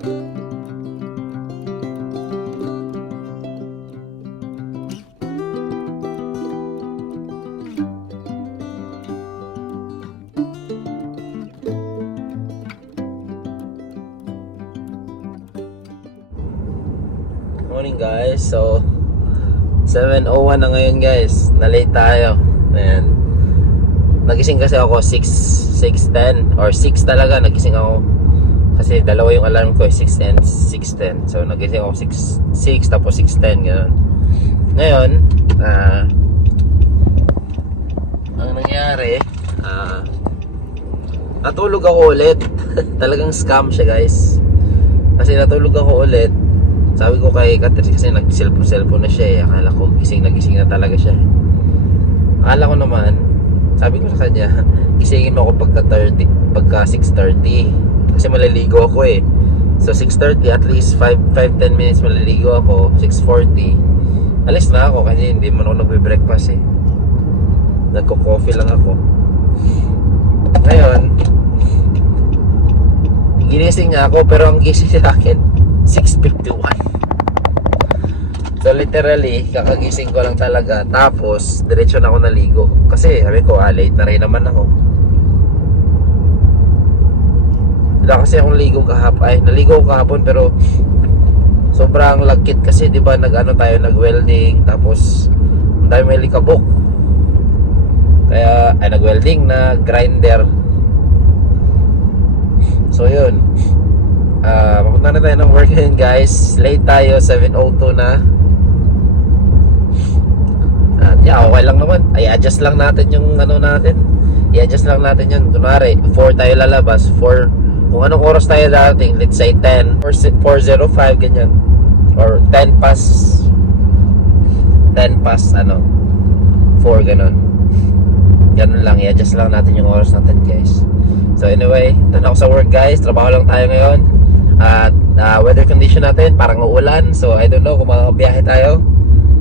Morning guys, so 7:01 na ngayon guys, na-late tayo. Ayan. Nagising kasi ako 6:10 or 6 talaga nagising ako. Kasi dalawa yung alarm ko, 6 and 6:10. So nagising ako 6 tapos 6:10 gano'n. Ngayon, ang nangyari, natulog ako ulit. Talagang scam siya guys. Kasi natulog ako ulit. Sabi ko kay Catherine kasi nag-cellphone na siya eh. Akala ko nagising na talaga siya. Akala ko naman, sabi ko sa kanya, gisingin mo ako pagka 6:30. Kasi maliligo ako eh. So 6:30 at least 5-10 minutes maliligo ako. 6:40 alis na ako kasi hindi mo ako nagbe-breakfast eh. Nagko-coffee lang ako. Ngayon, ginising niya ako pero ang gising sa akin 6:51. So literally, kakagising ko lang talaga. Tapos, diretso na ako naligo. Kasi sabi ko, late na rin naman ako. Wala kasi akong naligo kahapon pero sobrang lagkit kasi, di ba, nag-welding. Tapos, ang dami may likabok. Kaya, nag-welding, nag-grinder. So, yun. Papunta na tayo ng work ngayon guys. Late tayo, 7:02 na. At okay lang naman. I-adjust lang natin yung natin. I-adjust lang natin yun. Kunwari, 4 tayo lalabas. 4, kung anong oras tayo dating, let's say 10 or 4:05 ganyan. Or 10 past 4 ganun. Ganun lang, i-adjust lang natin yung oras natin guys. So anyway, doon ako sa work guys. Trabaho lang tayo ngayon. At weather condition natin parang uulan. So I don't know kung makakabiyahe tayo.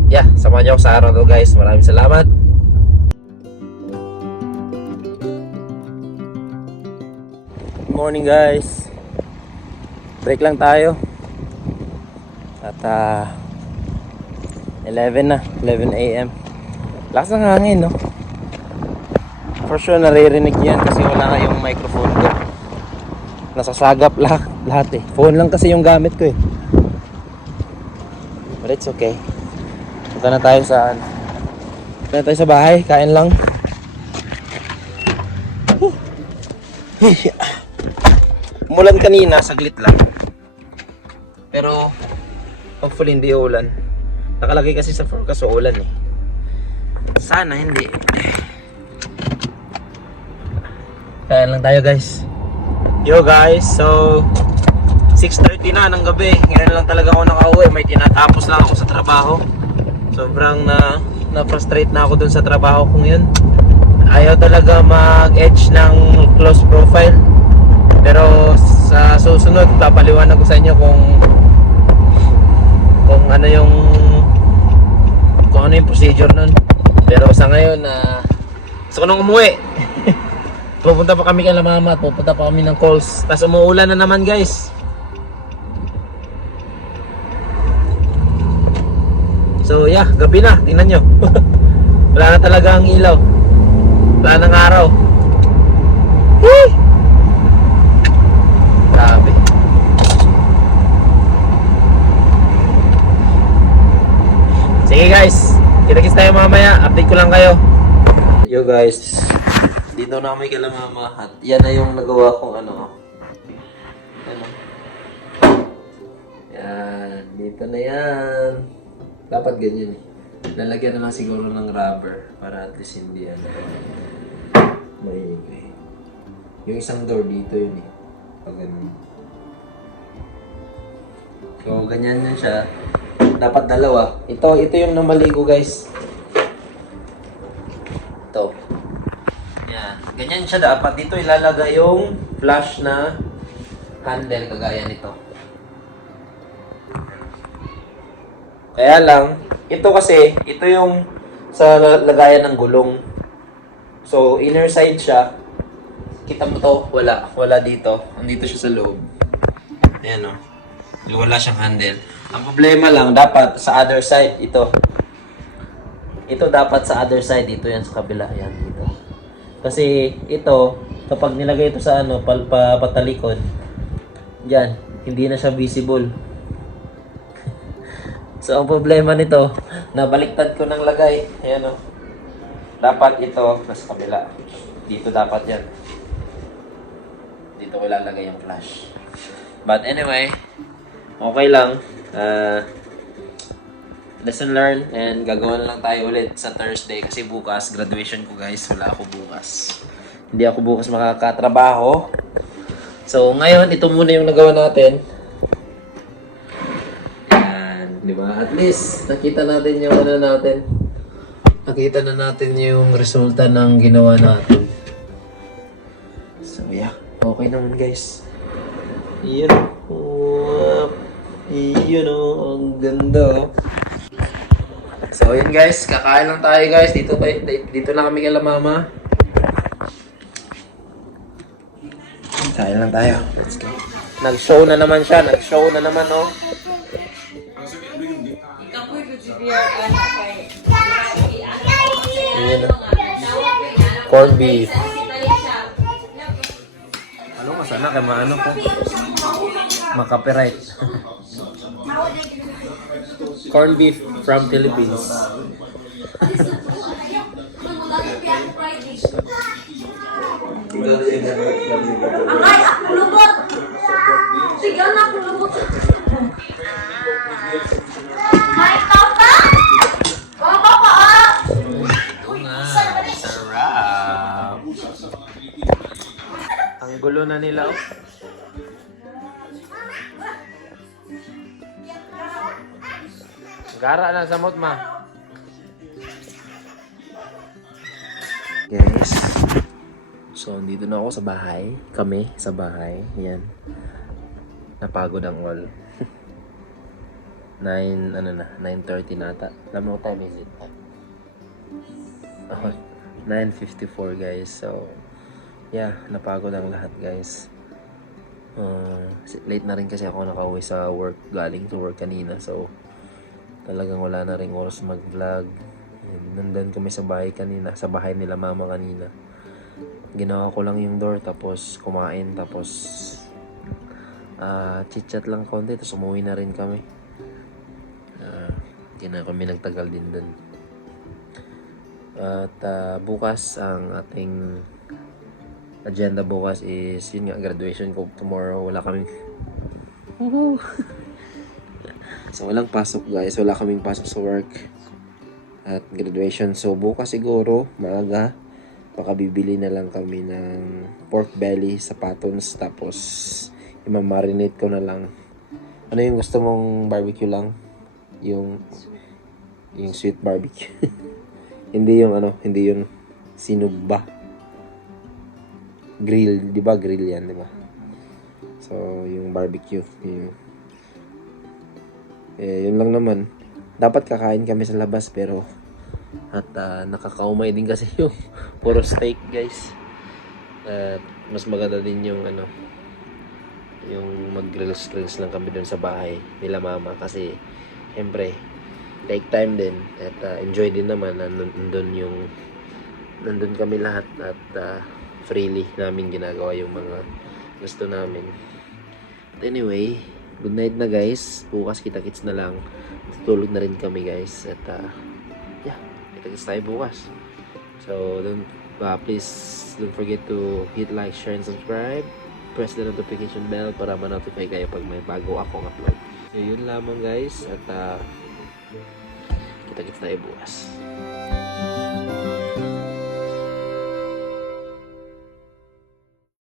Yeah, samahan niyo ako sa araw na to guys. Maraming salamat. Good morning guys. Break lang tayo. At 11 a.m. Lakas ng hangin, no? For sure naririnig yan kasi wala nga yung microphone ko. Nasasagap lahat eh. Phone lang kasi yung gamit ko eh. But it's okay. Punta na tayo sa bahay. Kain lang. Umulan kanina, saglit lang. Pero hopefully hindi ulan. Nakalagay kasi sa forecast ulan eh. Sana hindi. Kain lang tayo guys. Yo guys, so 6:30 na ng gabi. Ngayon lang talaga ako nakauwi. May tinatapos lang ako sa trabaho. Sobrang na-frustrate na ako dun sa trabaho kong yun. Ayaw talaga mag-edge ng close profile. Pero sa susunod, papaliwanag ko sa inyo kung ano yung procedure nun. Pero sa ngayon, gusto ko nang umuwi. Pupunta pa kami kay mama at pupunta pa kami ng calls. Tapos umuulan na naman guys. So yeah, gabi na, tingnan nyo. Wala na talaga ang ilaw. Wala nang araw. Grabe. Sige guys, kita-kits tayo mamaya. Update ko lang kayo. Yo guys, dito na kami kay mama at yan na yung nagawa kong yan, dito na yan. Dapat ganyan eh. Lalagyan na lang siguro ng rubber para at least hindi maingay. Yung isang door dito yun eh. Pag ganun. So ganyan yan siya. Dapat dalawa. Ito yung namaligo guys. Ito. Yan. Ganyan siya dapat. Dito ilalagay yung flash na handle kagaya nito. Kaya lang, ito kasi, ito yung sa lagayan ng gulong. So, inner side siya. Kita mo to, wala dito. Andito siya sa loob. Ayan o. Wala siyang handle. Ang problema lang, dapat sa other side, ito. Ito dapat sa other side. Ito yan sa kabila. Ayan, dito. Kasi ito, kapag nilagay ito sa ano, patalikod, dyan, hindi na siya visible. So, ang problema nito, nabaliktad ko ng lagay. Ayan o. Dapat ito, nasa kabila. Dito dapat yan. Dito ko ilalagay yung flash. But anyway, okay lang. Lesson learned and gagawa na lang tayo ulit sa Thursday kasi bukas, graduation ko guys. Wala ako bukas. Hindi ako bukas makakatrabaho. So, ngayon, ito muna yung nagawa natin. Yan, di ba? At least, nakita natin yung ano natin. Nakita na natin yung resulta ng ginawa natin. So, yeah. Okay naman, guys. Yun. Yun, oh. Ang ganda, oh. So, yun, guys. Kakain lang tayo, guys. Dito na kami kala mama. Kain lang tayo. Let's go. Nag-show na naman siya. Nag-show na naman, oh. Ayan, oh. Corned beef. Ano ka sana kay maano po? Makapiright. Corned beef from Philippines. Ay, ako lubot! Sige na, ako lubot! May papa? Oh, papa! Ito nga. Sarap. Ang gulo na nila. Oh. Gara na sa mouth, ma. Guys. So, dito na ako sa bahay. Kami sa bahay. Yan. Napagod ang all. 9:30 nata. Alam mo what time is it? Oh, 9:54 guys. So, yeah. Napagod ang lahat guys. Late na rin kasi ako nakauwi sa work. Galing to work kanina. So, talagang wala na rin oras mag-vlog. Nandun kami sa bahay kanina. Sa bahay nila mama kanina. Ginawa ko lang yung door tapos kumain tapos chit-chat lang konti tapos umuwi na rin kami. Hindi na kami nagtagal din dun. At bukas ang ating agenda bukas is yun nga graduation ko tomorrow. Wala kaming so walang pasok guys. Wala kaming pasok sa work at graduation. So bukas siguro maaga baka bibili na lang kami ng pork belly sa Patons tapos i-marinate ko na lang. Ano yung gusto mong barbecue lang? Yung sweet barbecue. Hindi yung hindi yung sinugba. Grill, 'di ba? Grill 'yan, 'di ba? So, yung barbecue, yun lang naman. Dapat kakain kami sa labas pero nakakaumay din kasi yung puro steak guys. Mas maganda din yung yung mag-grills lang kami doon sa bahay nila mama kasi siyempre take time din at enjoy din naman nandun kami lahat at freely namin ginagawa yung mga gusto namin. But anyway, good night na guys. Bukas kita-kits na lang. Tutulog na rin kami guys at yeah, kita-kits tayo bukas. So please don't forget to hit like, share, and subscribe. Press the notification bell para ma-notify kayo pag may bago akong upload. So yun lamang guys at kita-kits tayo bukas.